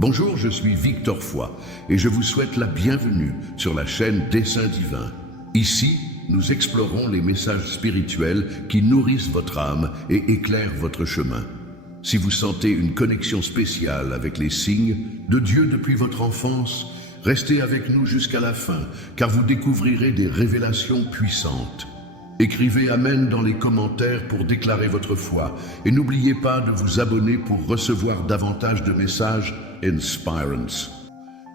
Bonjour, je suis Victor Foy et je vous souhaite la bienvenue sur la chaîne Dessein Divin. Ici, nous explorons les messages spirituels qui nourrissent votre âme et éclairent votre chemin. Si vous sentez une connexion spéciale avec les signes de Dieu depuis votre enfance, restez avec nous jusqu'à la fin, car vous découvrirez des révélations puissantes. Écrivez Amen dans les commentaires pour déclarer votre foi et n'oubliez pas de vous abonner pour recevoir davantage de messages Inspirants.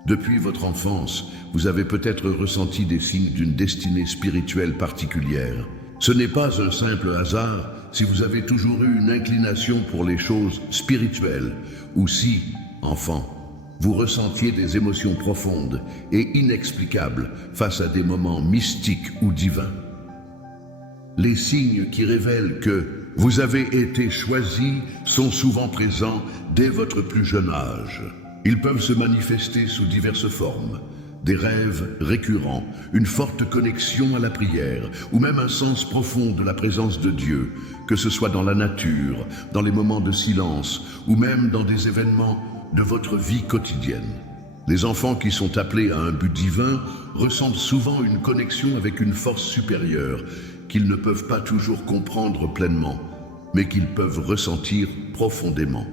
Depuis votre enfance, vous avez peut-être ressenti des signes d'une destinée spirituelle particulière. Ce n'est pas un simple hasard si vous avez toujours eu une inclination pour les choses spirituelles ou si, enfant, vous ressentiez des émotions profondes et inexplicables face à des moments mystiques ou divins. Les signes qui révèlent que vous avez été choisi sont souvent présents dès votre plus jeune âge. Ils peuvent se manifester sous diverses formes. Des rêves récurrents, une forte connexion à la prière, ou même un sens profond de la présence de Dieu, que ce soit dans la nature, dans les moments de silence, ou même dans des événements de votre vie quotidienne. Les enfants qui sont appelés à un but divin ressentent souvent une connexion avec une force supérieure qu'ils ne peuvent pas toujours comprendre pleinement, mais qu'ils peuvent ressentir profondément.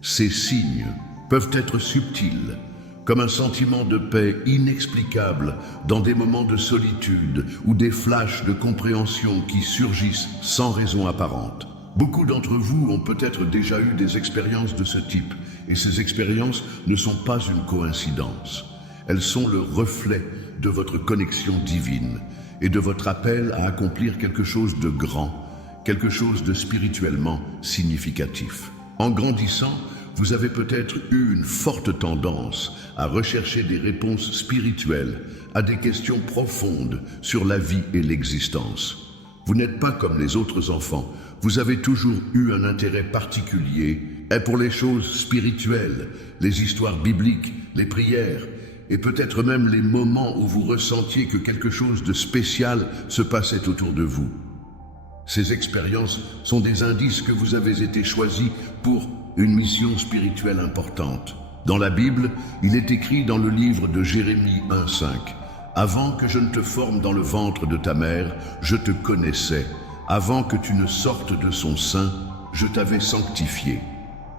Ces signes peuvent être subtils, comme un sentiment de paix inexplicable dans des moments de solitude ou des flashs de compréhension qui surgissent sans raison apparente. Beaucoup d'entre vous ont peut-être déjà eu des expériences de ce type, et ces expériences ne sont pas une coïncidence. Elles sont le reflet de votre connexion divine et de votre appel à accomplir quelque chose de grand, quelque chose de spirituellement significatif. En grandissant, vous avez peut-être eu une forte tendance à rechercher des réponses spirituelles à des questions profondes sur la vie et l'existence. Vous n'êtes pas comme les autres enfants, vous avez toujours eu un intérêt particulier pour les choses spirituelles, les histoires bibliques, les prières, et peut-être même les moments où vous ressentiez que quelque chose de spécial se passait autour de vous. Ces expériences sont des indices que vous avez été choisis pour une mission spirituelle importante. Dans la Bible, il est écrit dans le livre de Jérémie 1,5 « Avant que je ne te forme dans le ventre de ta mère, je te connaissais. Avant que tu ne sortes de son sein, je t'avais sanctifié. »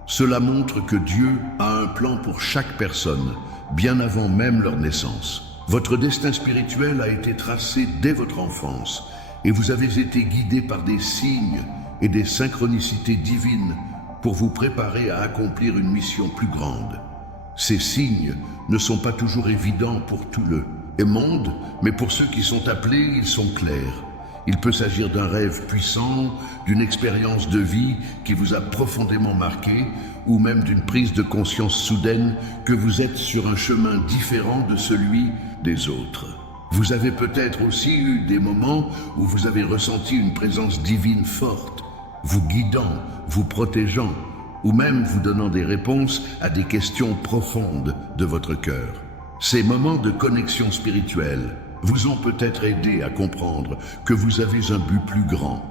Cela montre que Dieu a un plan pour chaque personne, bien avant même leur naissance. Votre destin spirituel a été tracé dès votre enfance, et vous avez été guidé par des signes et des synchronicités divines pour vous préparer à accomplir une mission plus grande. Ces signes ne sont pas toujours évidents pour tout le monde, mais pour ceux qui sont appelés, ils sont clairs. Il peut s'agir d'un rêve puissant, d'une expérience de vie qui vous a profondément marqué, ou même d'une prise de conscience soudaine que vous êtes sur un chemin différent de celui des autres. Vous avez peut-être aussi eu des moments où vous avez ressenti une présence divine forte, vous guidant, vous protégeant, ou même vous donnant des réponses à des questions profondes de votre cœur. Ces moments de connexion spirituelle vous ont peut-être aidé à comprendre que vous avez un but plus grand.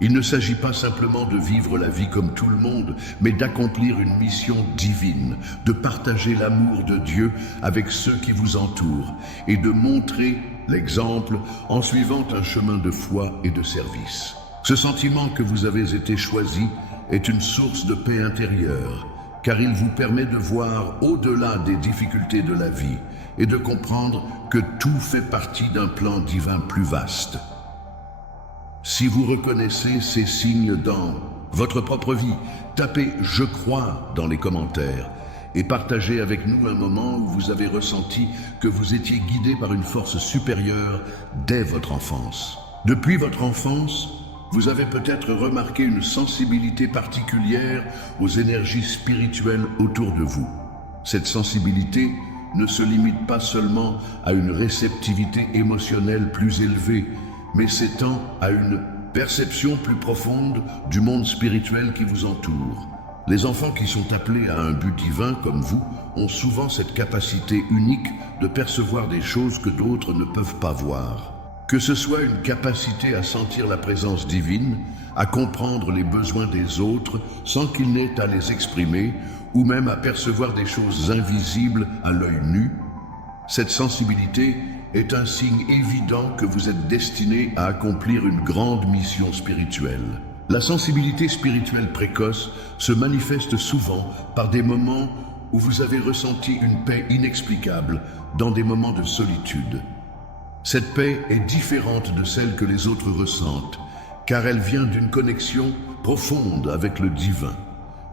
Il ne s'agit pas simplement de vivre la vie comme tout le monde, mais d'accomplir une mission divine, de partager l'amour de Dieu avec ceux qui vous entourent et de montrer l'exemple en suivant un chemin de foi et de service. Ce sentiment que vous avez été choisi est une source de paix intérieure, car il vous permet de voir au-delà des difficultés de la vie et de comprendre que tout fait partie d'un plan divin plus vaste. Si vous reconnaissez ces signes dans votre propre vie, tapez « Je crois » dans les commentaires et partagez avec nous un moment où vous avez ressenti que vous étiez guidé par une force supérieure dès votre enfance. Depuis votre enfance, vous avez peut-être remarqué une sensibilité particulière aux énergies spirituelles autour de vous. Cette sensibilité ne se limite pas seulement à une réceptivité émotionnelle plus élevée, mais s'étend à une perception plus profonde du monde spirituel qui vous entoure. Les enfants qui sont appelés à un but divin comme vous ont souvent cette capacité unique de percevoir des choses que d'autres ne peuvent pas voir. Que ce soit une capacité à sentir la présence divine, à comprendre les besoins des autres sans qu'il n'ait à les exprimer, ou même à percevoir des choses invisibles à l'œil nu, cette sensibilité est un signe évident que vous êtes destiné à accomplir une grande mission spirituelle. La sensibilité spirituelle précoce se manifeste souvent par des moments où vous avez ressenti une paix inexplicable dans des moments de solitude. Cette paix est différente de celle que les autres ressentent, car elle vient d'une connexion profonde avec le divin.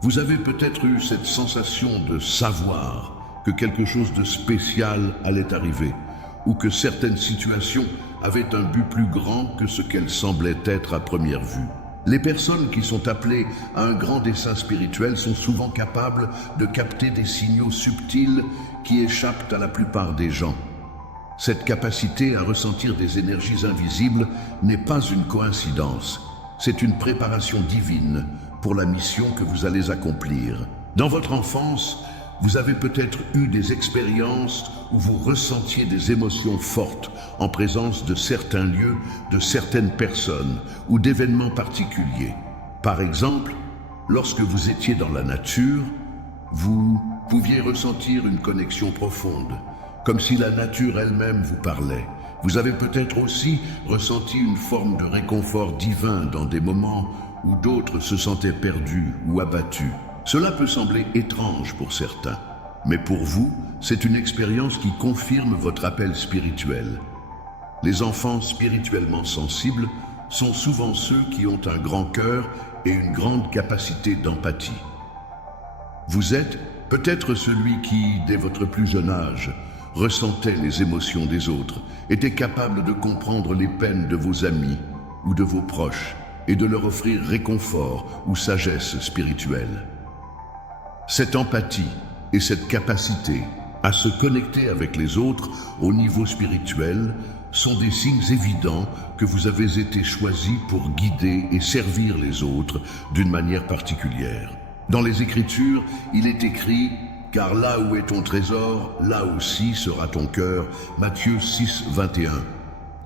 Vous avez peut-être eu cette sensation de savoir que quelque chose de spécial allait arriver, ou que certaines situations avaient un but plus grand que ce qu'elles semblaient être à première vue. Les personnes qui sont appelées à un grand dessein spirituel sont souvent capables de capter des signaux subtils qui échappent à la plupart des gens. Cette capacité à ressentir des énergies invisibles n'est pas une coïncidence, c'est une préparation divine pour la mission que vous allez accomplir. Dans votre enfance, vous avez peut-être eu des expériences où vous ressentiez des émotions fortes en présence de certains lieux, de certaines personnes ou d'événements particuliers. Par exemple, lorsque vous étiez dans la nature, vous pouviez ressentir une connexion profonde, comme si la nature elle-même vous parlait. Vous avez peut-être aussi ressenti une forme de réconfort divin dans des moments où d'autres se sentaient perdus ou abattus. Cela peut sembler étrange pour certains, mais pour vous, c'est une expérience qui confirme votre appel spirituel. Les enfants spirituellement sensibles sont souvent ceux qui ont un grand cœur et une grande capacité d'empathie. Vous êtes peut-être celui qui, dès votre plus jeune âge, ressentait les émotions des autres, était capable de comprendre les peines de vos amis ou de vos proches et de leur offrir réconfort ou sagesse spirituelle. Cette empathie et cette capacité à se connecter avec les autres au niveau spirituel sont des signes évidents que vous avez été choisis pour guider et servir les autres d'une manière particulière. Dans les Écritures, il est écrit « Car là où est ton trésor, là aussi sera ton cœur » Matthieu 6, 21.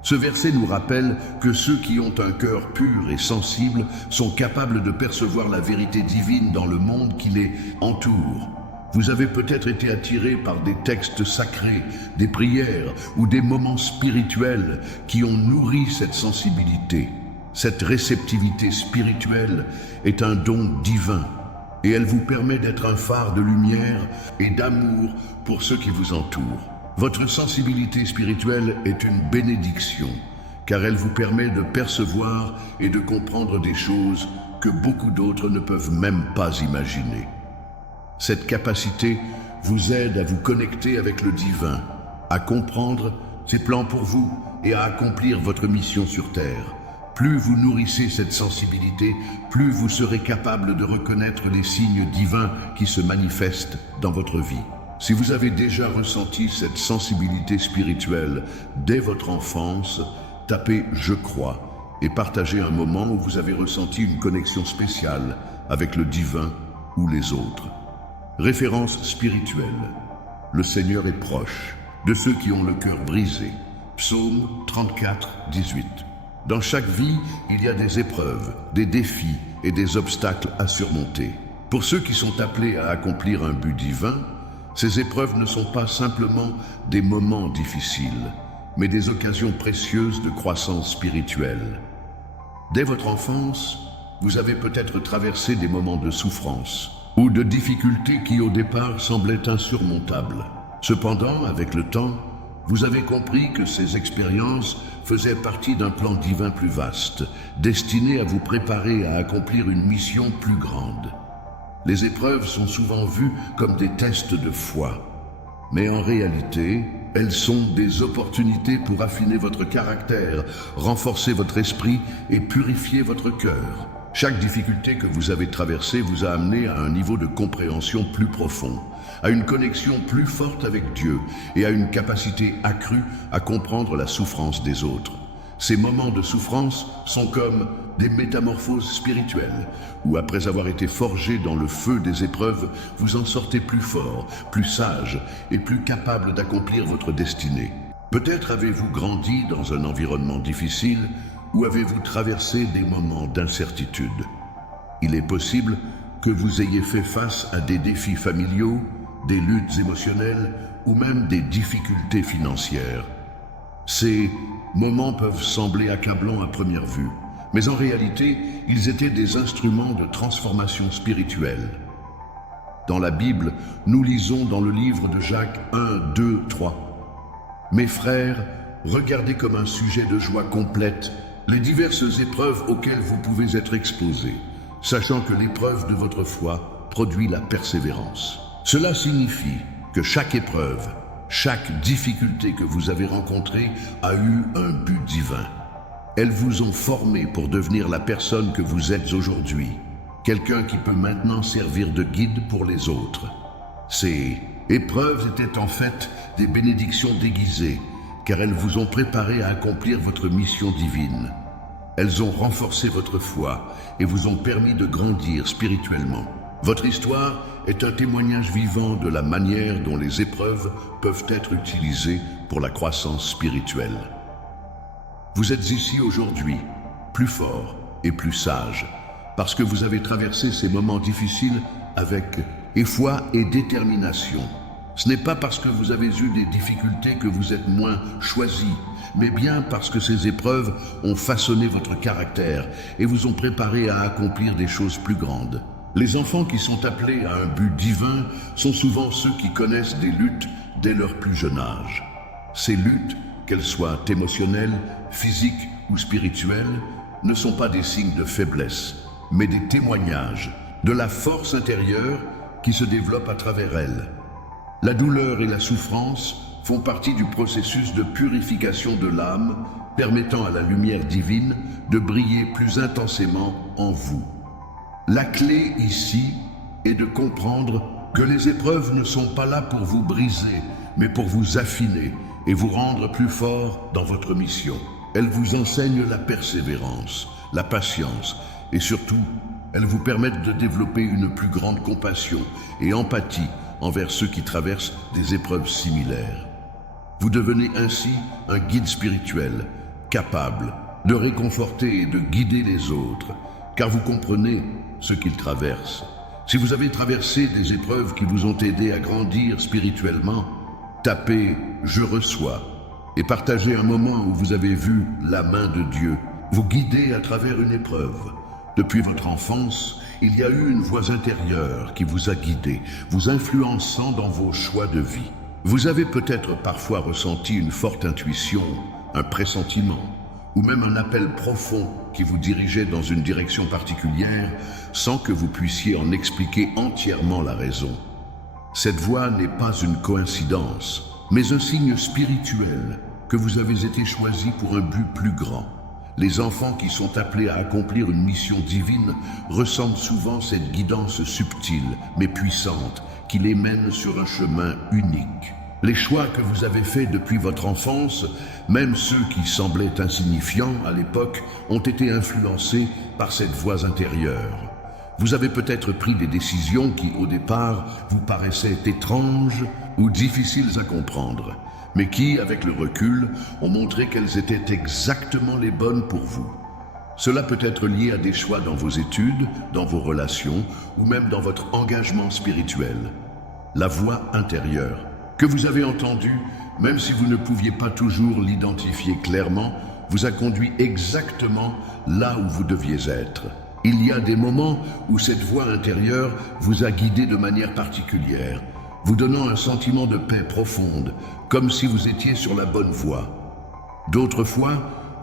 Ce verset nous rappelle que ceux qui ont un cœur pur et sensible sont capables de percevoir la vérité divine dans le monde qui les entoure. Vous avez peut-être été attiré par des textes sacrés, des prières ou des moments spirituels qui ont nourri cette sensibilité. Cette réceptivité spirituelle est un don divin et elle vous permet d'être un phare de lumière et d'amour pour ceux qui vous entourent. Votre sensibilité spirituelle est une bénédiction, car elle vous permet de percevoir et de comprendre des choses que beaucoup d'autres ne peuvent même pas imaginer. Cette capacité vous aide à vous connecter avec le divin, à comprendre ses plans pour vous et à accomplir votre mission sur Terre. Plus vous nourrissez cette sensibilité, plus vous serez capable de reconnaître les signes divins qui se manifestent dans votre vie. Si vous avez déjà ressenti cette sensibilité spirituelle dès votre enfance, tapez « Je crois » et partagez un moment où vous avez ressenti une connexion spéciale avec le divin ou les autres. Référence spirituelle. Le Seigneur est proche de ceux qui ont le cœur brisé. Psaume 34, 18. Dans chaque vie, il y a des épreuves, des défis et des obstacles à surmonter. Pour ceux qui sont appelés à accomplir un but divin, ces épreuves ne sont pas simplement des moments difficiles, mais des occasions précieuses de croissance spirituelle. Dès votre enfance, vous avez peut-être traversé des moments de souffrance ou de difficultés qui au départ semblaient insurmontables. Cependant, avec le temps, vous avez compris que ces expériences faisaient partie d'un plan divin plus vaste, destiné à vous préparer à accomplir une mission plus grande. Les épreuves sont souvent vues comme des tests de foi, mais en réalité, elles sont des opportunités pour affiner votre caractère, renforcer votre esprit et purifier votre cœur. Chaque difficulté que vous avez traversée vous a amené à un niveau de compréhension plus profond, à une connexion plus forte avec Dieu et à une capacité accrue à comprendre la souffrance des autres. Ces moments de souffrance sont comme des métamorphoses spirituelles, où après avoir été forgés dans le feu des épreuves, vous en sortez plus fort, plus sage et plus capable d'accomplir votre destinée. Peut-être avez-vous grandi dans un environnement difficile ou avez-vous traversé des moments d'incertitude. Il est possible que vous ayez fait face à des défis familiaux, des luttes émotionnelles ou même des difficultés financières. Ces moments peuvent sembler accablants à première vue, mais en réalité, ils étaient des instruments de transformation spirituelle. Dans la Bible, nous lisons dans le livre de Jacques 1, 2, 3. Mes frères, regardez comme un sujet de joie complète les diverses épreuves auxquelles vous pouvez être exposés, sachant que l'épreuve de votre foi produit la persévérance. Cela signifie que chaque épreuve, chaque difficulté que vous avez rencontrée a eu un but divin. Elles vous ont formé pour devenir la personne que vous êtes aujourd'hui, quelqu'un qui peut maintenant servir de guide pour les autres. Ces épreuves étaient en fait des bénédictions déguisées, car elles vous ont préparé à accomplir votre mission divine. Elles ont renforcé votre foi et vous ont permis de grandir spirituellement. Votre histoire est un témoignage vivant de la manière dont les épreuves peuvent être utilisées pour la croissance spirituelle. Vous êtes ici aujourd'hui, plus fort et plus sage, parce que vous avez traversé ces moments difficiles avec foi et détermination. Ce n'est pas parce que vous avez eu des difficultés que vous êtes moins choisi, mais bien parce que ces épreuves ont façonné votre caractère et vous ont préparé à accomplir des choses plus grandes. Les enfants qui sont appelés à un but divin sont souvent ceux qui connaissent des luttes dès leur plus jeune âge. Ces luttes, qu'elles soient émotionnelles, physiques ou spirituelles, ne sont pas des signes de faiblesse, mais des témoignages de la force intérieure qui se développe à travers elles. La douleur et la souffrance font partie du processus de purification de l'âme, permettant à la lumière divine de briller plus intensément en vous. La clé ici est de comprendre que les épreuves ne sont pas là pour vous briser, mais pour vous affiner et vous rendre plus fort dans votre mission. Elles vous enseignent la persévérance, la patience et surtout, elles vous permettent de développer une plus grande compassion et empathie envers ceux qui traversent des épreuves similaires. Vous devenez ainsi un guide spirituel, capable de réconforter et de guider les autres, car vous comprenez ce qu'ils traversent. Si vous avez traversé des épreuves qui vous ont aidé à grandir spirituellement, tapez « Je reçois » et partagez un moment où vous avez vu la main de Dieu vous guider à travers une épreuve. Depuis votre enfance, il y a eu une voix intérieure qui vous a guidé, vous influençant dans vos choix de vie. Vous avez peut-être parfois ressenti une forte intuition, un pressentiment, ou même un appel profond qui vous dirigeait dans une direction particulière sans que vous puissiez en expliquer entièrement la raison. Cette voix n'est pas une coïncidence, mais un signe spirituel que vous avez été choisi pour un but plus grand. Les enfants qui sont appelés à accomplir une mission divine ressentent souvent cette guidance subtile mais puissante qui les mène sur un chemin unique. Les choix que vous avez faits depuis votre enfance, même ceux qui semblaient insignifiants à l'époque, ont été influencés par cette voix intérieure. Vous avez peut-être pris des décisions qui, au départ, vous paraissaient étranges ou difficiles à comprendre, mais qui, avec le recul, ont montré qu'elles étaient exactement les bonnes pour vous. Cela peut être lié à des choix dans vos études, dans vos relations ou même dans votre engagement spirituel. La voix intérieure que vous avez entendue, même si vous ne pouviez pas toujours l'identifier clairement, vous a conduit exactement là où vous deviez être. Il y a des moments où cette voix intérieure vous a guidé de manière particulière, vous donnant un sentiment de paix profonde, comme si vous étiez sur la bonne voie. D'autres fois,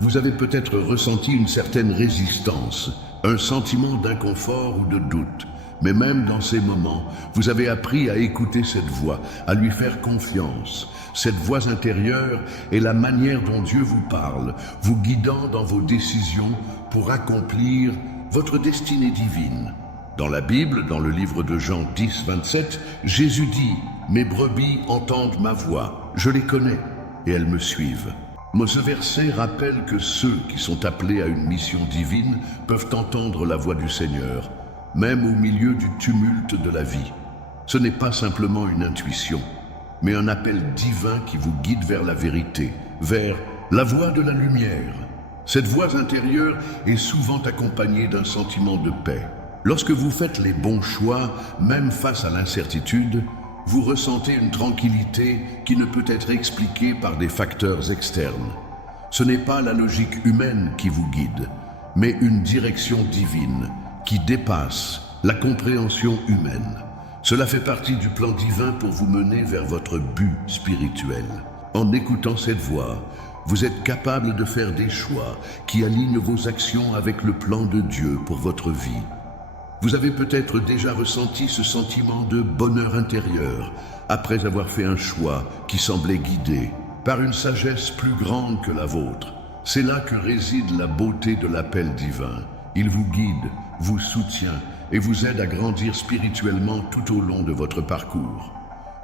vous avez peut-être ressenti une certaine résistance, un sentiment d'inconfort ou de doute. Mais même dans ces moments, vous avez appris à écouter cette voix, à lui faire confiance. Cette voix intérieure est la manière dont Dieu vous parle, vous guidant dans vos décisions pour accomplir votre destinée divine. Dans la Bible, dans le livre de Jean 10, 27, Jésus dit « Mes brebis entendent ma voix, je les connais et elles me suivent ». Ce verset rappelle que ceux qui sont appelés à une mission divine peuvent entendre la voix du Seigneur, même au milieu du tumulte de la vie. Ce n'est pas simplement une intuition, mais un appel divin qui vous guide vers la vérité, vers la voie de la lumière. Cette voie intérieure est souvent accompagnée d'un sentiment de paix. Lorsque vous faites les bons choix, même face à l'incertitude, vous ressentez une tranquillité qui ne peut être expliquée par des facteurs externes. Ce n'est pas la logique humaine qui vous guide, mais une direction divine qui dépasse la compréhension humaine. Cela fait partie du plan divin pour vous mener vers votre but spirituel. En écoutant cette voix, vous êtes capable de faire des choix qui alignent vos actions avec le plan de Dieu pour votre vie. Vous avez peut-être déjà ressenti ce sentiment de bonheur intérieur après avoir fait un choix qui semblait guidé par une sagesse plus grande que la vôtre. C'est là que réside la beauté de l'appel divin. Il vous guide, vous soutient et vous aide à grandir spirituellement tout au long de votre parcours.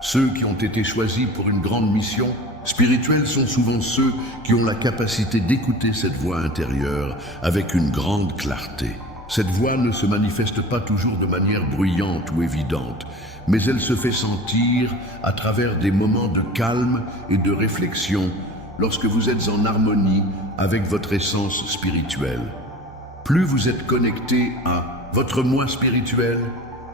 Ceux qui ont été choisis pour une grande mission spirituelle sont souvent ceux qui ont la capacité d'écouter cette voix intérieure avec une grande clarté. Cette voix ne se manifeste pas toujours de manière bruyante ou évidente, mais elle se fait sentir à travers des moments de calme et de réflexion lorsque vous êtes en harmonie avec votre essence spirituelle. Plus vous êtes connecté à votre moi spirituel,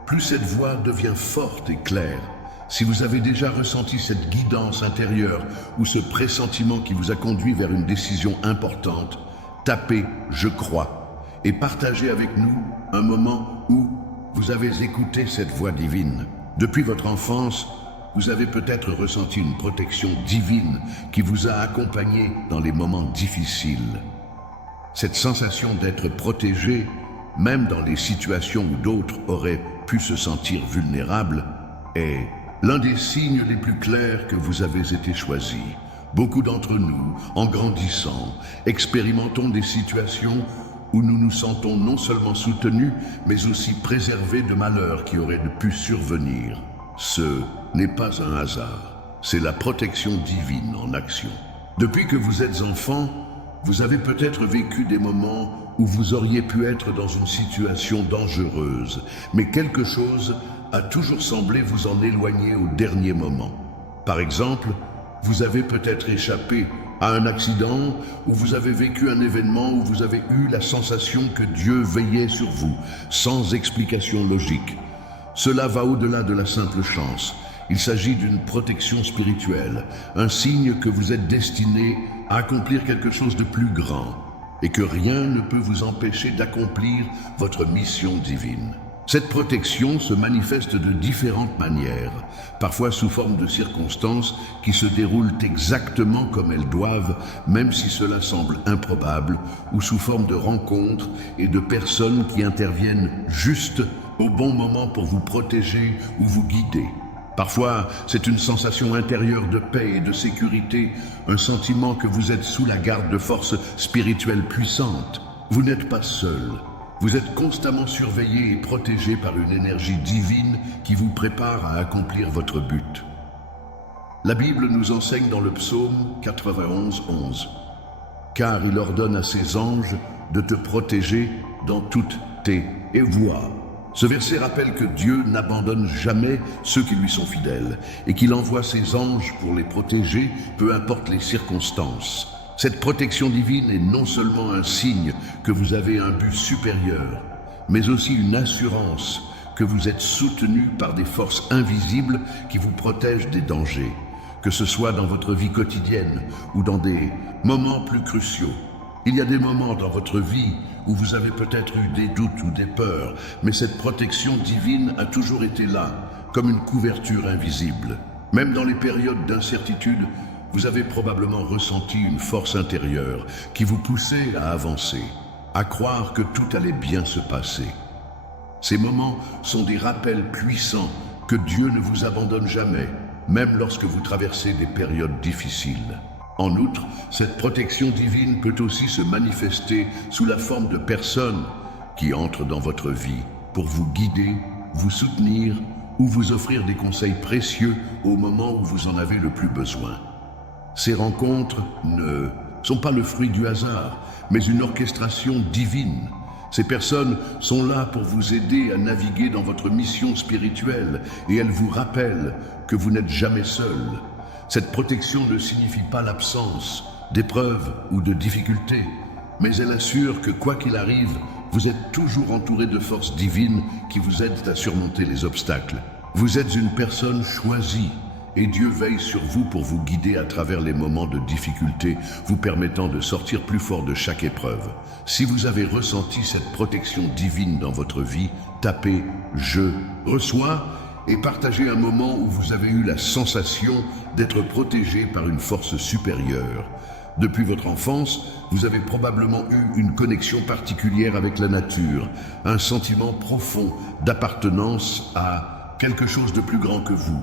plus cette voix devient forte et claire. Si vous avez déjà ressenti cette guidance intérieure ou ce pressentiment qui vous a conduit vers une décision importante, tapez « Je crois » et partagez avec nous un moment où vous avez écouté cette voix divine. Depuis votre enfance, vous avez peut-être ressenti une protection divine qui vous a accompagné dans les moments difficiles. Cette sensation d'être protégé, même dans les situations où d'autres auraient pu se sentir vulnérables, est l'un des signes les plus clairs que vous avez été choisi. Beaucoup d'entre nous, en grandissant, expérimentons des situations où nous nous sentons non seulement soutenus, mais aussi préservés de malheurs qui auraient pu survenir. Ce n'est pas un hasard, c'est la protection divine en action. Depuis que vous êtes enfant, vous avez peut-être vécu des moments où vous auriez pu être dans une situation dangereuse, mais quelque chose a toujours semblé vous en éloigner au dernier moment. Par exemple, vous avez peut-être échappé à un accident ou vous avez vécu un événement où vous avez eu la sensation que Dieu veillait sur vous, sans explication logique. Cela va au-delà de la simple chance. Il s'agit d'une protection spirituelle, un signe que vous êtes destiné à accomplir quelque chose de plus grand et que rien ne peut vous empêcher d'accomplir votre mission divine. Cette protection se manifeste de différentes manières, parfois sous forme de circonstances qui se déroulent exactement comme elles doivent, même si cela semble improbable, ou sous forme de rencontres et de personnes qui interviennent juste au bon moment pour vous protéger ou vous guider. Parfois, c'est une sensation intérieure de paix et de sécurité, un sentiment que vous êtes sous la garde de forces spirituelles puissantes. Vous n'êtes pas seul. Vous êtes constamment surveillé et protégé par une énergie divine qui vous prépare à accomplir votre but. La Bible nous enseigne dans le psaume 91, 11. « Car il ordonne à ses anges de te protéger dans toutes tes voies. » Ce verset rappelle que Dieu n'abandonne jamais ceux qui lui sont fidèles et qu'il envoie ses anges pour les protéger, peu importe les circonstances. Cette protection divine est non seulement un signe que vous avez un but supérieur, mais aussi une assurance que vous êtes soutenu par des forces invisibles qui vous protègent des dangers, que ce soit dans votre vie quotidienne ou dans des moments plus cruciaux. Il y a des moments dans votre vie où vous avez peut-être eu des doutes ou des peurs, mais cette protection divine a toujours été là, comme une couverture invisible. Même dans les périodes d'incertitude, vous avez probablement ressenti une force intérieure qui vous poussait à avancer, à croire que tout allait bien se passer. Ces moments sont des rappels puissants que Dieu ne vous abandonne jamais, même lorsque vous traversez des périodes difficiles. En outre, cette protection divine peut aussi se manifester sous la forme de personnes qui entrent dans votre vie pour vous guider, vous soutenir ou vous offrir des conseils précieux au moment où vous en avez le plus besoin. Ces rencontres ne sont pas le fruit du hasard, mais une orchestration divine. Ces personnes sont là pour vous aider à naviguer dans votre mission spirituelle et elles vous rappellent que vous n'êtes jamais seul. Cette protection ne signifie pas l'absence d'épreuves ou de difficultés, mais elle assure que quoi qu'il arrive, vous êtes toujours entouré de forces divines qui vous aident à surmonter les obstacles. Vous êtes une personne choisie et Dieu veille sur vous pour vous guider à travers les moments de difficulté, vous permettant de sortir plus fort de chaque épreuve. Si vous avez ressenti cette protection divine dans votre vie, tapez « Je reçois » et partagez un moment où vous avez eu la sensation d'être protégé par une force supérieure. Depuis votre enfance, vous avez probablement eu une connexion particulière avec la nature, un sentiment profond d'appartenance à quelque chose de plus grand que vous.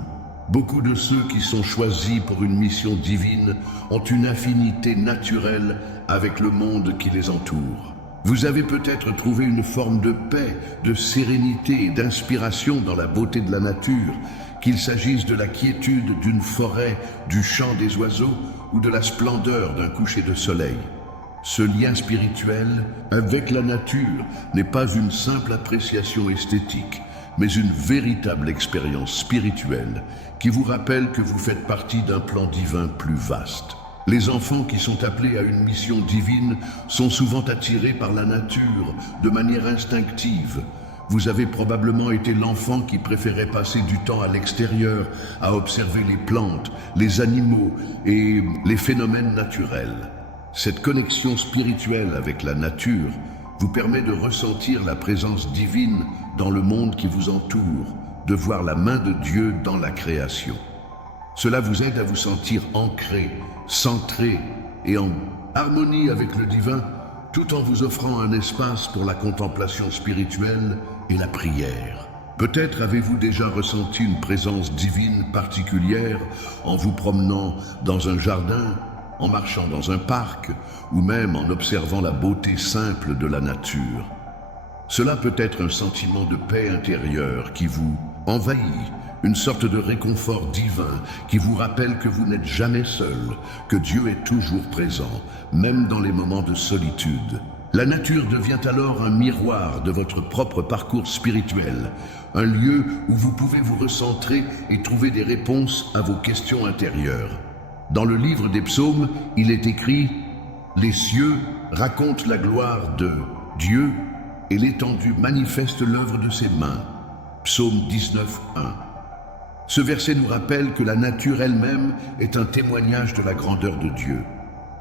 Beaucoup de ceux qui sont choisis pour une mission divine ont une affinité naturelle avec le monde qui les entoure. Vous avez peut-être trouvé une forme de paix, de sérénité et d'inspiration dans la beauté de la nature, qu'il s'agisse de la quiétude d'une forêt, du chant des oiseaux ou de la splendeur d'un coucher de soleil. Ce lien spirituel avec la nature n'est pas une simple appréciation esthétique, mais une véritable expérience spirituelle qui vous rappelle que vous faites partie d'un plan divin plus vaste. Les enfants qui sont appelés à une mission divine sont souvent attirés par la nature de manière instinctive. Vous avez probablement été l'enfant qui préférait passer du temps à l'extérieur, à observer les plantes, les animaux et les phénomènes naturels. Cette connexion spirituelle avec la nature vous permet de ressentir la présence divine dans le monde qui vous entoure, de voir la main de Dieu dans la création. Cela vous aide à vous sentir ancré, centré et en harmonie avec le divin, tout en vous offrant un espace pour la contemplation spirituelle et la prière. Peut-être avez-vous déjà ressenti une présence divine particulière en vous promenant dans un jardin, en marchant dans un parc ou même en observant la beauté simple de la nature. Cela peut être un sentiment de paix intérieure qui vous envahit, une sorte de réconfort divin qui vous rappelle que vous n'êtes jamais seul, que Dieu est toujours présent, même dans les moments de solitude. La nature devient alors un miroir de votre propre parcours spirituel, un lieu où vous pouvez vous recentrer et trouver des réponses à vos questions intérieures. Dans le livre des psaumes, il est écrit « Les cieux racontent la gloire de Dieu et l'étendue manifeste l'œuvre de ses mains ». Psaume 19, 1. Ce verset nous rappelle que la nature elle-même est un témoignage de la grandeur de Dieu.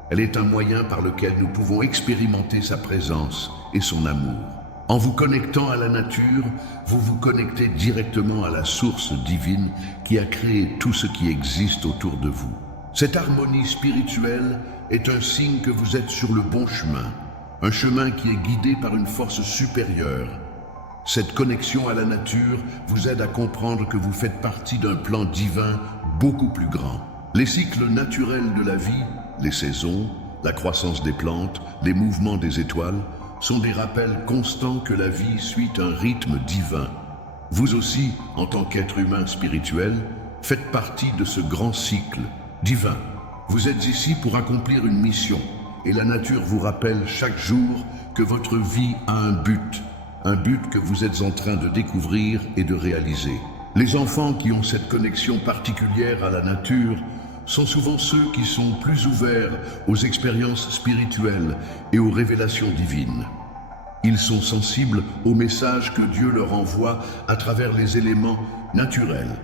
Elle est un moyen par lequel nous pouvons expérimenter sa présence et son amour. En vous connectant à la nature, vous vous connectez directement à la source divine qui a créé tout ce qui existe autour de vous. Cette harmonie spirituelle est un signe que vous êtes sur le bon chemin, un chemin qui est guidé par une force supérieure. Cette connexion à la nature vous aide à comprendre que vous faites partie d'un plan divin beaucoup plus grand. Les cycles naturels de la vie, les saisons, la croissance des plantes, les mouvements des étoiles, sont des rappels constants que la vie suit un rythme divin. Vous aussi, en tant qu'être humain spirituel, faites partie de ce grand cycle divin. Vous êtes ici pour accomplir une mission, et la nature vous rappelle chaque jour que votre vie a un but que vous êtes en train de découvrir et de réaliser. Les enfants qui ont cette connexion particulière à la nature sont souvent ceux qui sont plus ouverts aux expériences spirituelles et aux révélations divines. Ils sont sensibles aux messages que Dieu leur envoie à travers les éléments naturels.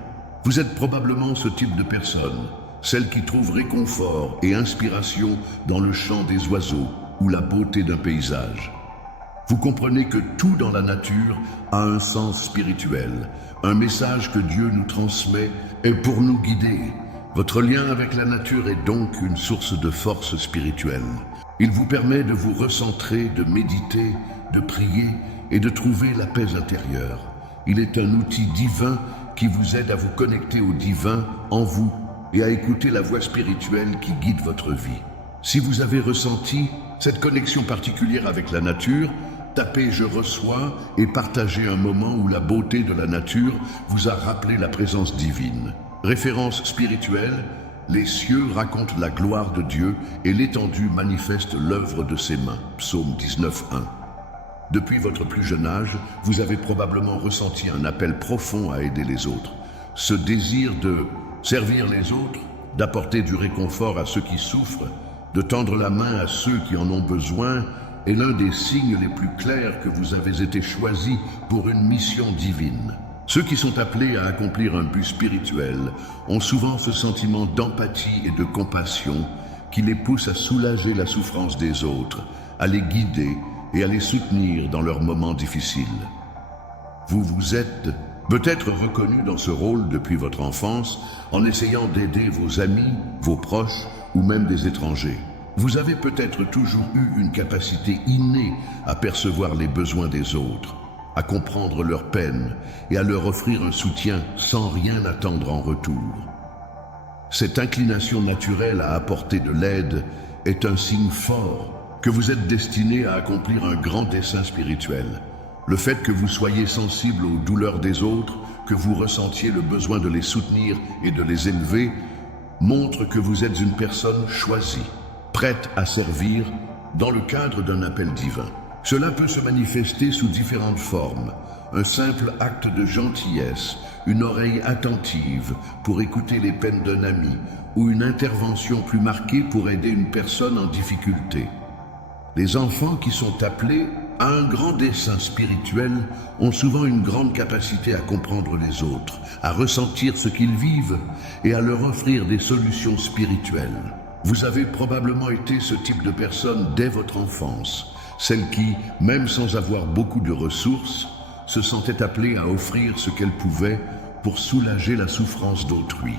Vous êtes probablement ce type de personne, celle qui trouve réconfort et inspiration dans le chant des oiseaux ou la beauté d'un paysage. Vous comprenez que tout dans la nature a un sens spirituel, un message que Dieu nous transmet est pour nous guider. Votre lien avec la nature est donc une source de force spirituelle. Il vous permet de vous recentrer, de méditer, de prier et de trouver la paix intérieure. Il est un outil divin qui vous aide à vous connecter au divin en vous et à écouter la voix spirituelle qui guide votre vie. Si vous avez ressenti cette connexion particulière avec la nature, tapez « Je reçois » et partagez un moment où la beauté de la nature vous a rappelé la présence divine. Référence spirituelle, les cieux racontent la gloire de Dieu et l'étendue manifeste l'œuvre de ses mains. Psaume 19, 1. Depuis votre plus jeune âge, vous avez probablement ressenti un appel profond à aider les autres. Ce désir de servir les autres, d'apporter du réconfort à ceux qui souffrent, de tendre la main à ceux qui en ont besoin, est l'un des signes les plus clairs que vous avez été choisi pour une mission divine. Ceux qui sont appelés à accomplir un but spirituel ont souvent ce sentiment d'empathie et de compassion qui les pousse à soulager la souffrance des autres, à les guider et à les soutenir dans leurs moments difficiles. Vous vous êtes peut-être reconnu dans ce rôle depuis votre enfance en essayant d'aider vos amis, vos proches ou même des étrangers. Vous avez peut-être toujours eu une capacité innée à percevoir les besoins des autres, à comprendre leurs peines et à leur offrir un soutien sans rien attendre en retour. Cette inclination naturelle à apporter de l'aide est un signe fort que vous êtes destiné à accomplir un grand dessein spirituel. Le fait que vous soyez sensible aux douleurs des autres, que vous ressentiez le besoin de les soutenir et de les élever, montre que vous êtes une personne choisie, prête à servir dans le cadre d'un appel divin. Cela peut se manifester sous différentes formes. Un simple acte de gentillesse, une oreille attentive pour écouter les peines d'un ami ou une intervention plus marquée pour aider une personne en difficulté. Les enfants qui sont appelés à un grand dessein spirituel ont souvent une grande capacité à comprendre les autres, à ressentir ce qu'ils vivent et à leur offrir des solutions spirituelles. Vous avez probablement été ce type de personne dès votre enfance, celle qui, même sans avoir beaucoup de ressources, se sentait appelée à offrir ce qu'elle pouvait pour soulager la souffrance d'autrui.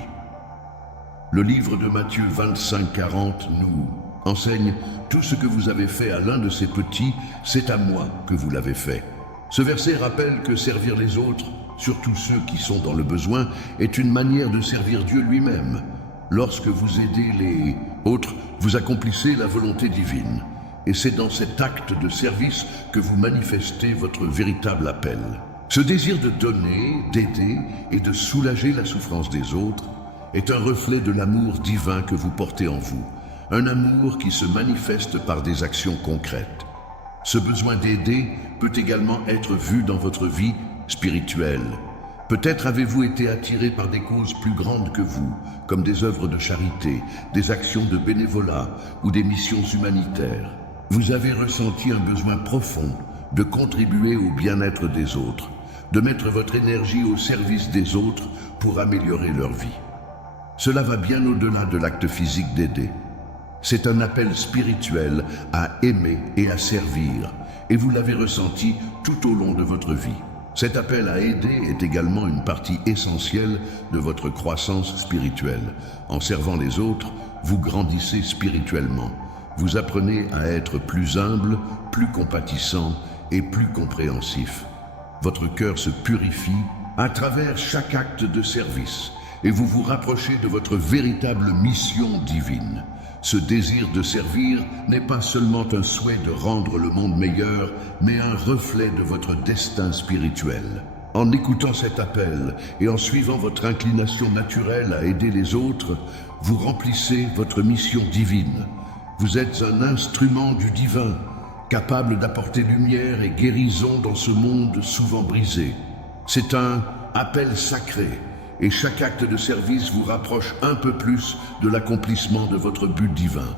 Le livre de Matthieu 25:40 nous enseigne « Tout ce que vous avez fait à l'un de ces petits, c'est à moi que vous l'avez fait ». Ce verset rappelle que servir les autres, surtout ceux qui sont dans le besoin, est une manière de servir Dieu lui-même. Lorsque vous aidez les autres, vous accomplissez la volonté divine. Et c'est dans cet acte de service que vous manifestez votre véritable appel. Ce désir de donner, d'aider et de soulager la souffrance des autres est un reflet de l'amour divin que vous portez en vous. Un amour qui se manifeste par des actions concrètes. Ce besoin d'aider peut également être vu dans votre vie spirituelle. Peut-être avez-vous été attiré par des causes plus grandes que vous, comme des œuvres de charité, des actions de bénévolat ou des missions humanitaires. Vous avez ressenti un besoin profond de contribuer au bien-être des autres, de mettre votre énergie au service des autres pour améliorer leur vie. Cela va bien au-delà de l'acte physique d'aider. C'est un appel spirituel à aimer et à servir, et vous l'avez ressenti tout au long de votre vie. Cet appel à aider est également une partie essentielle de votre croissance spirituelle. En servant les autres, vous grandissez spirituellement. Vous apprenez à être plus humble, plus compatissant et plus compréhensif. Votre cœur se purifie à travers chaque acte de service et vous vous rapprochez de votre véritable mission divine. Ce désir de servir n'est pas seulement un souhait de rendre le monde meilleur, mais un reflet de votre destin spirituel. En écoutant cet appel et en suivant votre inclination naturelle à aider les autres, vous remplissez votre mission divine. Vous êtes un instrument du divin, capable d'apporter lumière et guérison dans ce monde souvent brisé. C'est un appel sacré. Et chaque acte de service vous rapproche un peu plus de l'accomplissement de votre but divin.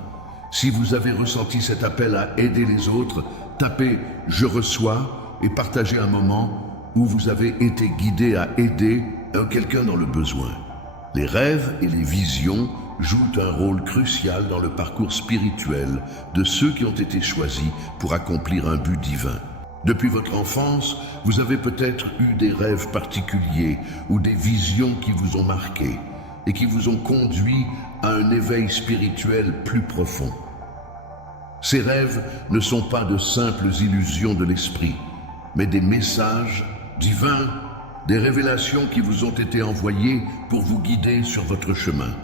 Si vous avez ressenti cet appel à aider les autres, tapez « Je reçois » et partagez un moment où vous avez été guidé à aider quelqu'un dans le besoin. Les rêves et les visions jouent un rôle crucial dans le parcours spirituel de ceux qui ont été choisis pour accomplir un but divin. Depuis votre enfance, vous avez peut-être eu des rêves particuliers ou des visions qui vous ont marqué et qui vous ont conduit à un éveil spirituel plus profond. Ces rêves ne sont pas de simples illusions de l'esprit, mais des messages divins, des révélations qui vous ont été envoyées pour vous guider sur votre chemin.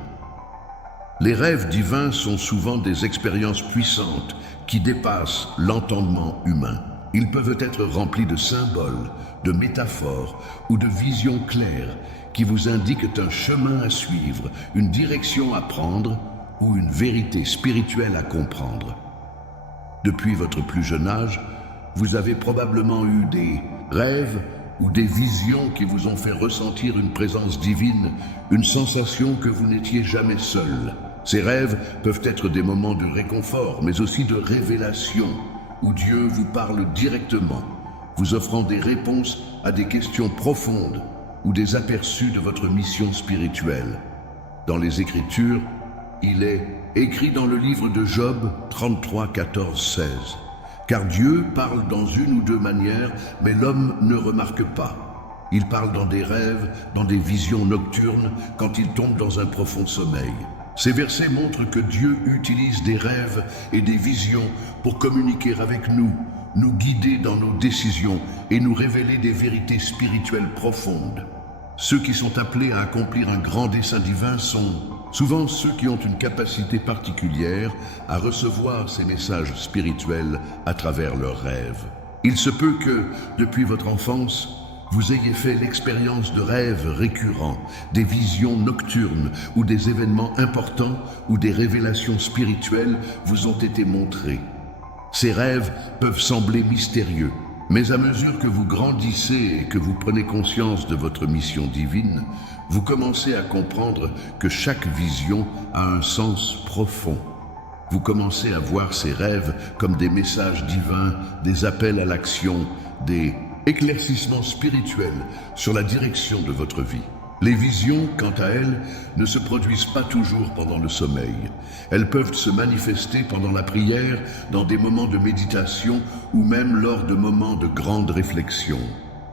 Les rêves divins sont souvent des expériences puissantes qui dépassent l'entendement humain. Ils peuvent être remplis de symboles, de métaphores ou de visions claires qui vous indiquent un chemin à suivre, une direction à prendre ou une vérité spirituelle à comprendre. Depuis votre plus jeune âge, vous avez probablement eu des rêves ou des visions qui vous ont fait ressentir une présence divine, une sensation que vous n'étiez jamais seul. Ces rêves peuvent être des moments de réconfort, mais aussi de révélation, où Dieu vous parle directement, vous offrant des réponses à des questions profondes ou des aperçus de votre mission spirituelle. Dans les Écritures, il est écrit dans le livre de Job 33, 14, 16. Car Dieu parle dans une ou deux manières, mais l'homme ne remarque pas. Il parle dans des rêves, dans des visions nocturnes, quand il tombe dans un profond sommeil. Ces versets montrent que Dieu utilise des rêves et des visions pour communiquer avec nous, nous guider dans nos décisions et nous révéler des vérités spirituelles profondes. Ceux qui sont appelés à accomplir un grand dessein divin sont souvent ceux qui ont une capacité particulière à recevoir ces messages spirituels à travers leurs rêves. Il se peut que, depuis votre enfance, vous ayez fait l'expérience de rêves récurrents, des visions nocturnes ou des événements importants où des révélations spirituelles vous ont été montrées. Ces rêves peuvent sembler mystérieux, mais à mesure que vous grandissez et que vous prenez conscience de votre mission divine, vous commencez à comprendre que chaque vision a un sens profond. Vous commencez à voir ces rêves comme des messages divins, des appels à l'action, des éclaircissements spirituels sur la direction de votre vie. Les visions, quant à elles, ne se produisent pas toujours pendant le sommeil. Elles peuvent se manifester pendant la prière, dans des moments de méditation ou même lors de moments de grande réflexion.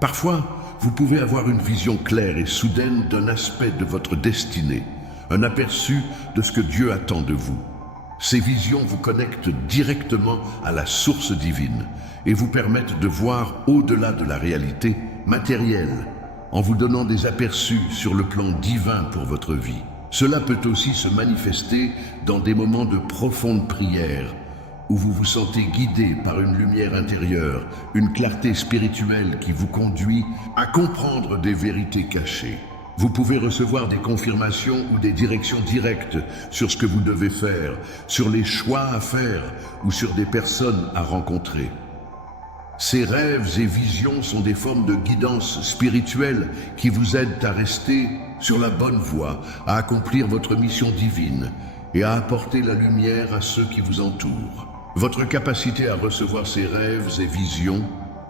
Parfois, vous pouvez avoir une vision claire et soudaine d'un aspect de votre destinée, un aperçu de ce que Dieu attend de vous. Ces visions vous connectent directement à la source divine et vous permettent de voir au-delà de la réalité matérielle, en vous donnant des aperçus sur le plan divin pour votre vie. Cela peut aussi se manifester dans des moments de profonde prière, où vous vous sentez guidé par une lumière intérieure, une clarté spirituelle qui vous conduit à comprendre des vérités cachées. Vous pouvez recevoir des confirmations ou des directions directes sur ce que vous devez faire, sur les choix à faire ou sur des personnes à rencontrer. Ces rêves et visions sont des formes de guidance spirituelle qui vous aident à rester sur la bonne voie, à accomplir votre mission divine et à apporter la lumière à ceux qui vous entourent. Votre capacité à recevoir ces rêves et visions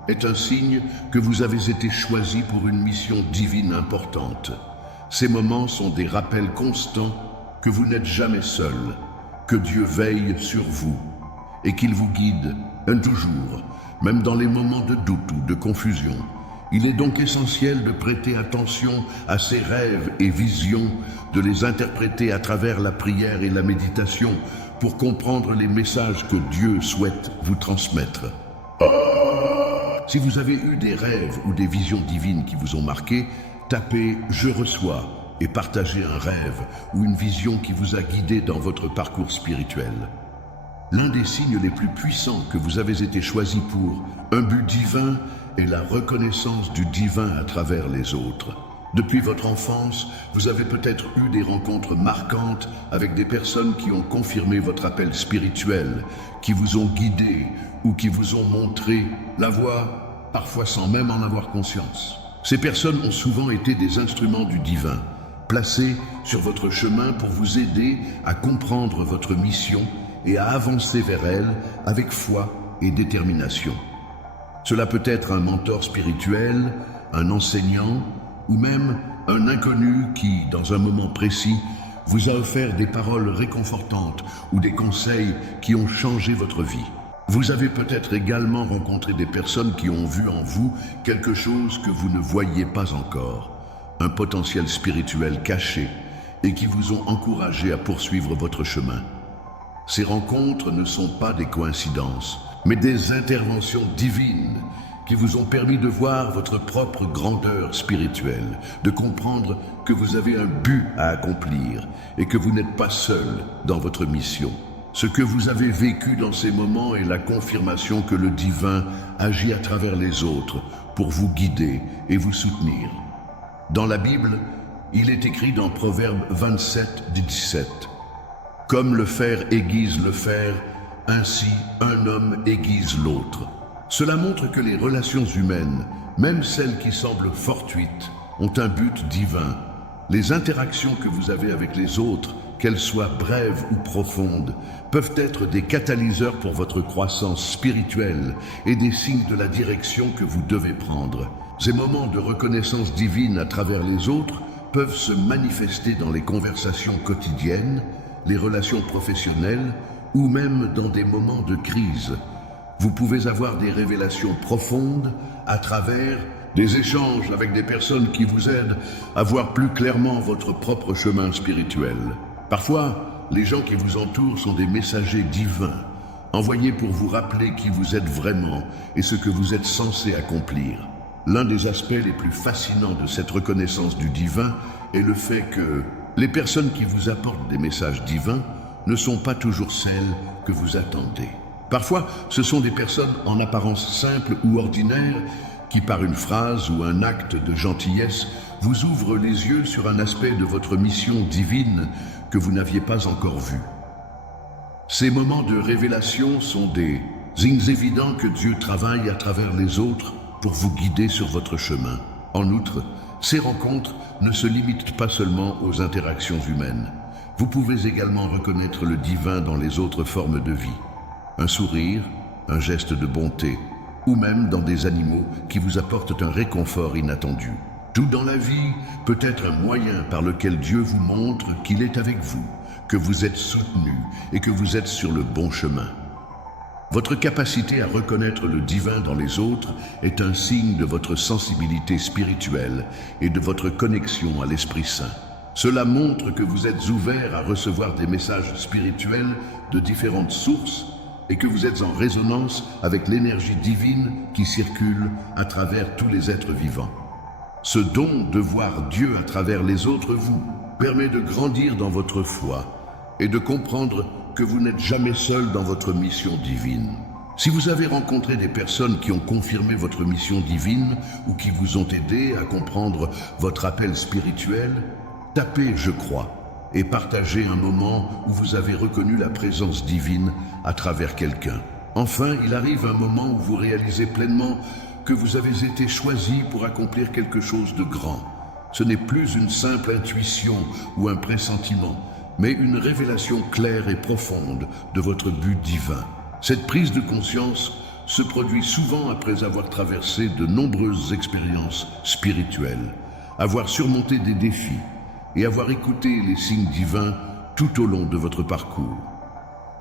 est un signe que vous avez été choisi pour une mission divine importante. Ces moments sont des rappels constants que vous n'êtes jamais seul, que Dieu veille sur vous et qu'il vous guide toujours, même dans les moments de doute ou de confusion. Il est donc essentiel de prêter attention à ces rêves et visions, de les interpréter à travers la prière et la méditation pour comprendre les messages que Dieu souhaite vous transmettre. Si vous avez eu des rêves ou des visions divines qui vous ont marqué, tapez « Je reçois » et partagez un rêve ou une vision qui vous a guidé dans votre parcours spirituel. L'un des signes les plus puissants que vous avez été choisi pour un but divin est la reconnaissance du divin à travers les autres. Depuis votre enfance, vous avez peut-être eu des rencontres marquantes avec des personnes qui ont confirmé votre appel spirituel, qui vous ont guidé ou qui vous ont montré la voie, parfois sans même en avoir conscience. Ces personnes ont souvent été des instruments du divin, placés sur votre chemin pour vous aider à comprendre votre mission et à avancer vers elle avec foi et détermination. Cela peut être un mentor spirituel, un enseignant ou même un inconnu qui, dans un moment précis, vous a offert des paroles réconfortantes ou des conseils qui ont changé votre vie. Vous avez peut-être également rencontré des personnes qui ont vu en vous quelque chose que vous ne voyiez pas encore, un potentiel spirituel caché et qui vous ont encouragé à poursuivre votre chemin. Ces rencontres ne sont pas des coïncidences, mais des interventions divines qui vous ont permis de voir votre propre grandeur spirituelle, de comprendre que vous avez un but à accomplir et que vous n'êtes pas seul dans votre mission. Ce que vous avez vécu dans ces moments est la confirmation que le divin agit à travers les autres pour vous guider et vous soutenir. Dans la Bible, il est écrit dans Proverbe 27, 17 « Comme le fer aiguise le fer, ainsi un homme aiguise l'autre. » Cela montre que les relations humaines, même celles qui semblent fortuites, ont un but divin. Les interactions que vous avez avec les autres, qu'elles soient brèves ou profondes, peuvent être des catalyseurs pour votre croissance spirituelle et des signes de la direction que vous devez prendre. Ces moments de reconnaissance divine à travers les autres peuvent se manifester dans les conversations quotidiennes, les relations professionnelles ou même dans des moments de crise. Vous pouvez avoir des révélations profondes à travers des échanges avec des personnes qui vous aident à voir plus clairement votre propre chemin spirituel. Parfois, les gens qui vous entourent sont des messagers divins, envoyés pour vous rappeler qui vous êtes vraiment et ce que vous êtes censé accomplir. L'un des aspects les plus fascinants de cette reconnaissance du divin est le fait que les personnes qui vous apportent des messages divins ne sont pas toujours celles que vous attendez. Parfois, ce sont des personnes en apparence simples ou ordinaires qui, par une phrase ou un acte de gentillesse, vous ouvrent les yeux sur un aspect de votre mission divine que vous n'aviez pas encore vu. Ces moments de révélation sont des signes évidents que Dieu travaille à travers les autres pour vous guider sur votre chemin. En outre, ces rencontres ne se limitent pas seulement aux interactions humaines. Vous pouvez également reconnaître le divin dans les autres formes de vie. Un sourire, un geste de bonté, ou même dans des animaux qui vous apportent un réconfort inattendu. Tout dans la vie peut être un moyen par lequel Dieu vous montre qu'il est avec vous, que vous êtes soutenu et que vous êtes sur le bon chemin. Votre capacité à reconnaître le divin dans les autres est un signe de votre sensibilité spirituelle et de votre connexion à l'Esprit Saint. Cela montre que vous êtes ouvert à recevoir des messages spirituels de différentes sources et que vous êtes en résonance avec l'énergie divine qui circule à travers tous les êtres vivants. Ce don de voir Dieu à travers les autres vous permet de grandir dans votre foi et de comprendre que vous n'êtes jamais seul dans votre mission divine. Si vous avez rencontré des personnes qui ont confirmé votre mission divine ou qui vous ont aidé à comprendre votre appel spirituel, tapez « Je crois » et partagez un moment où vous avez reconnu la présence divine à travers quelqu'un. Enfin, il arrive un moment où vous réalisez pleinement que vous avez été choisi pour accomplir quelque chose de grand. Ce n'est plus une simple intuition ou un pressentiment, mais une révélation claire et profonde de votre but divin. Cette prise de conscience se produit souvent après avoir traversé de nombreuses expériences spirituelles, avoir surmonté des défis et avoir écouté les signes divins tout au long de votre parcours.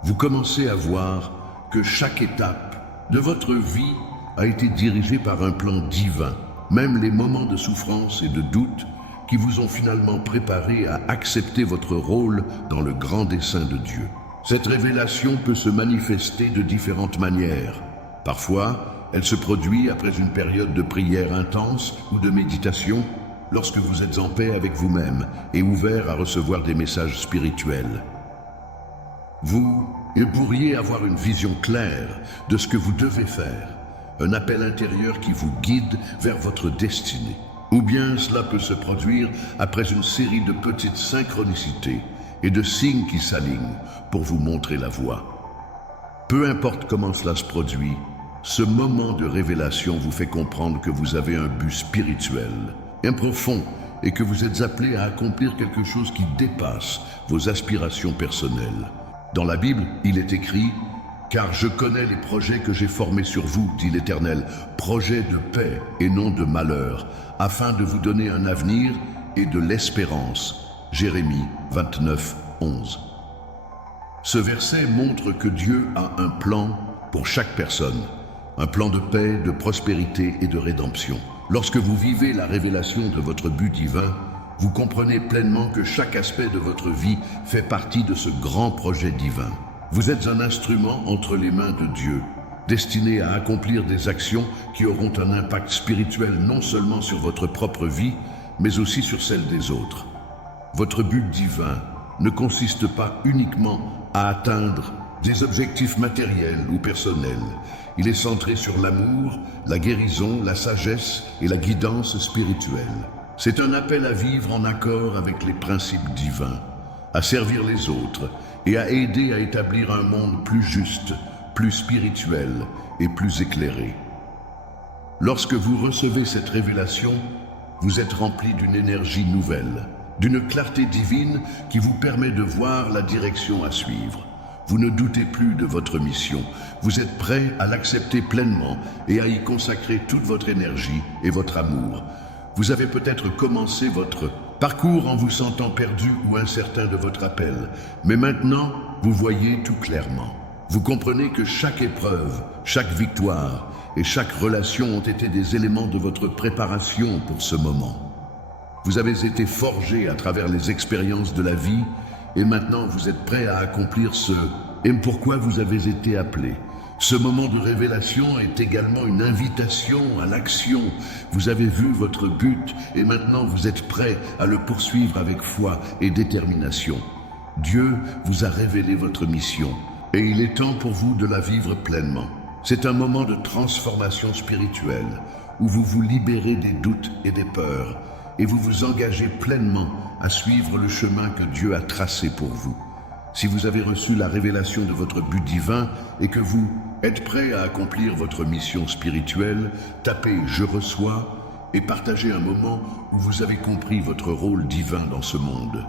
Vous commencez à voir que chaque étape de votre vie a été dirigée par un plan divin, même les moments de souffrance et de doute qui vous ont finalement préparé à accepter votre rôle dans le grand dessein de Dieu. Cette révélation peut se manifester de différentes manières. Parfois, elle se produit après une période de prière intense ou de méditation, lorsque vous êtes en paix avec vous-même et ouvert à recevoir des messages spirituels. Vous pourriez avoir une vision claire de ce que vous devez faire, un appel intérieur qui vous guide vers votre destinée. Ou bien cela peut se produire après une série de petites synchronicités et de signes qui s'alignent pour vous montrer la voie. Peu importe comment cela se produit, ce moment de révélation vous fait comprendre que vous avez un but spirituel, un profond, et que vous êtes appelé à accomplir quelque chose qui dépasse vos aspirations personnelles. Dans la Bible, il est écrit « Car je connais les projets que j'ai formés sur vous, dit l'Éternel, projets de paix et non de malheur, afin de vous donner un avenir et de l'espérance. » Jérémie 29, 11. Ce verset montre que Dieu a un plan pour chaque personne, un plan de paix, de prospérité et de rédemption. Lorsque vous vivez la révélation de votre but divin, vous comprenez pleinement que chaque aspect de votre vie fait partie de ce grand projet divin. Vous êtes un instrument entre les mains de Dieu, destiné à accomplir des actions qui auront un impact spirituel non seulement sur votre propre vie, mais aussi sur celle des autres. Votre but divin ne consiste pas uniquement à atteindre des objectifs matériels ou personnels. Il est centré sur l'amour, la guérison, la sagesse et la guidance spirituelle. C'est un appel à vivre en accord avec les principes divins, à servir les autres et à aider à établir un monde plus juste, plus spirituel et plus éclairé. Lorsque vous recevez cette révélation, vous êtes rempli d'une énergie nouvelle, d'une clarté divine qui vous permet de voir la direction à suivre. Vous ne doutez plus de votre mission, vous êtes prêt à l'accepter pleinement et à y consacrer toute votre énergie et votre amour. Vous avez peut-être commencé votre parcours en vous sentant perdu ou incertain de votre appel, mais maintenant, vous voyez tout clairement. Vous comprenez que chaque épreuve, chaque victoire et chaque relation ont été des éléments de votre préparation pour ce moment. Vous avez été forgé à travers les expériences de la vie et maintenant vous êtes prêt à accomplir ce et pourquoi vous avez été appelé. Ce moment de révélation est également une invitation à l'action. Vous avez vu votre but et maintenant vous êtes prêt à le poursuivre avec foi et détermination. Dieu vous a révélé votre mission et il est temps pour vous de la vivre pleinement. C'est un moment de transformation spirituelle où vous vous libérez des doutes et des peurs et vous vous engagez pleinement à suivre le chemin que Dieu a tracé pour vous. Si vous avez reçu la révélation de votre but divin et que vous êtes prêt à accomplir votre mission spirituelle, tapez « Je reçois » et partagez un moment où vous avez compris votre rôle divin dans ce monde.